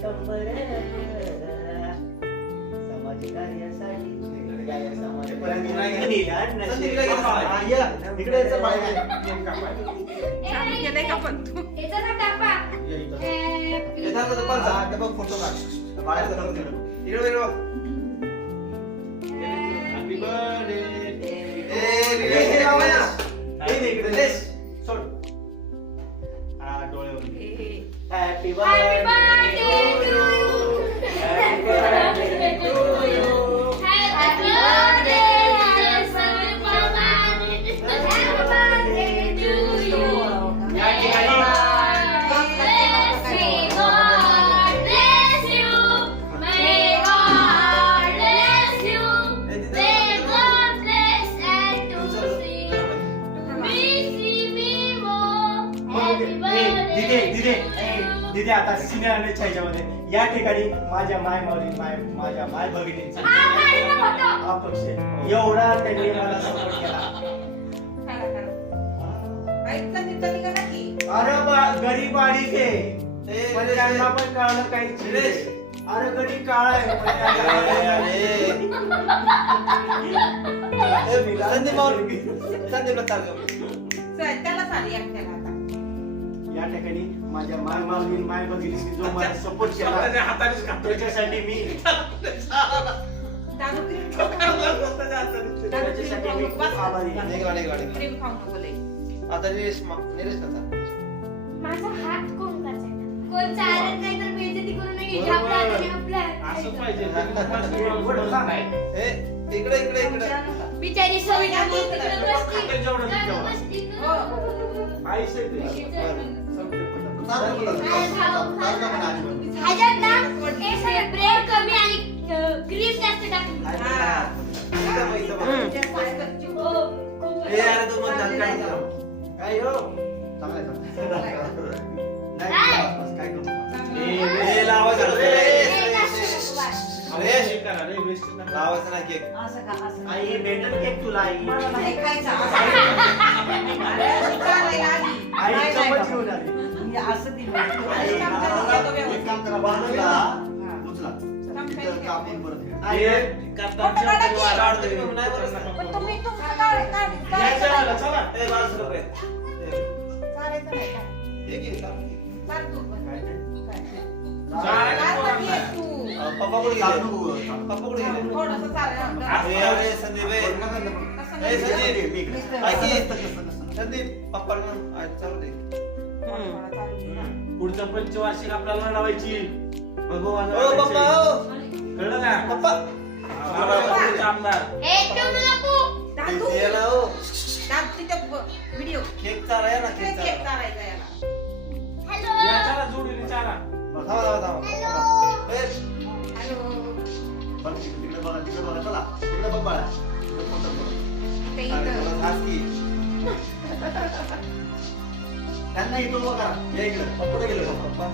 दिगंबर समाज कार्यासाठी केलंय का पण तू फोटो काढ बाळाचा इकडे Happy birthday to you. Happy birthday to you. Happy birthday, dear Salman. Happy birthday to you. May God bless you. May God bless you. May God bless and to see. Me more. Happy birthday. दिदी आता सिनेमाच्या ह्याच्यामध्ये या ठिकाणी माझ्या माझ्या माय भगिनींचा अपक्ष एवढा त्यांनी मला सपोर्ट केला. अरे गरीब अडीच आहे पण त्यांना पण कळलं काही अरे गरीब काळा आहे संदीपला चालू त्याला चालू एकट्याला आता या ठिकाणी माझ्या माय भगिनींनी जो मला सपोर्ट केला त्याच्यासाठी मी त्याच्यासाठी मी खूप आभारी आहे. क्रीम खाऊ नको लय. आता निलेश करता माझा हात कोण करायचा कोण चालत नाही तर बेइज्जती करू नये आपल्या हाताने आपल्या असं पाहिजे इकडे बिचारी सविता ह्याच्यात ना ब्रेड कमी आणि क्रीम जास्त टाकली काय हो लावायचं ना केक आई भेटल केक तुला आई नाही खायचा अरे शिकायला आली आई चमच घेऊन आली असं दिलं एक काम करा बाजूला उचला तिथं कापून परत घ्या. पण तुम्ही तुमचं काय चला ए, बाजूला रे. चालायचं नाही का हे घे, काप. चाल तू पण. चालायचं तू पप्पा कुठे गेले पप्पा कुठे गेले थोडंसं चाल अरे संदीप ए संदीप संदीप पप्पा चालू दे पुढचं पंचवार्षिक आपल्याला लावायची भगवान ओ पप्पा ओ कळलं का पप्पा आमदार ए ठेवू नको ये ना ओ व्हिडिओ केक चालाय ना केक केक चालाय चालायचा याला हॅलो याच्याला जोडीने चाला थांबा ए हॅलो तिकडे बघा चला तिकडे बघ बाळा तिकडे फोटो बघ इथे अरे इथं तुला खास की त्यांना इथं बघा या इकडे कुठे गेले पप्पा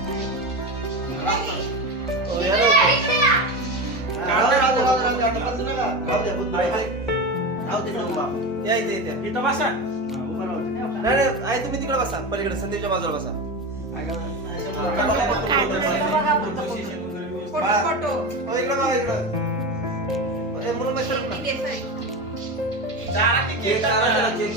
ओ यार या इथे इथे इथं बसा नाही आई तुम्ही तिकडे बसा पलीकडे संदीपच्या बाजूला बसा फोटो हो इकडे बघा इकडे म्हणून बसा केक चालला केक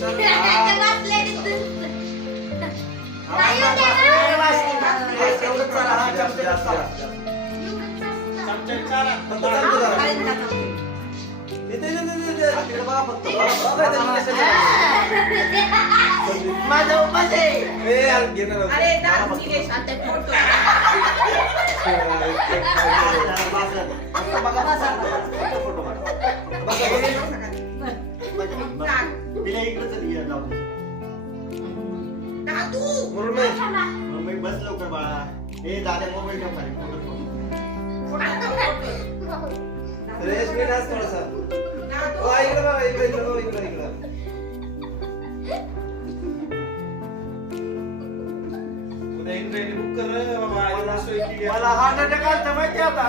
माझा उपास आहे अरे दाद निलेश आता फोटो तिला इकडे दादू बस लवकर बाळा हे दादा मोबाईल ठेव खाली रेस मिनिट थोडासा दादू इकडे बघा इकडे बुक कर बाबा मला हार्ट अटॅक आला माहिती आता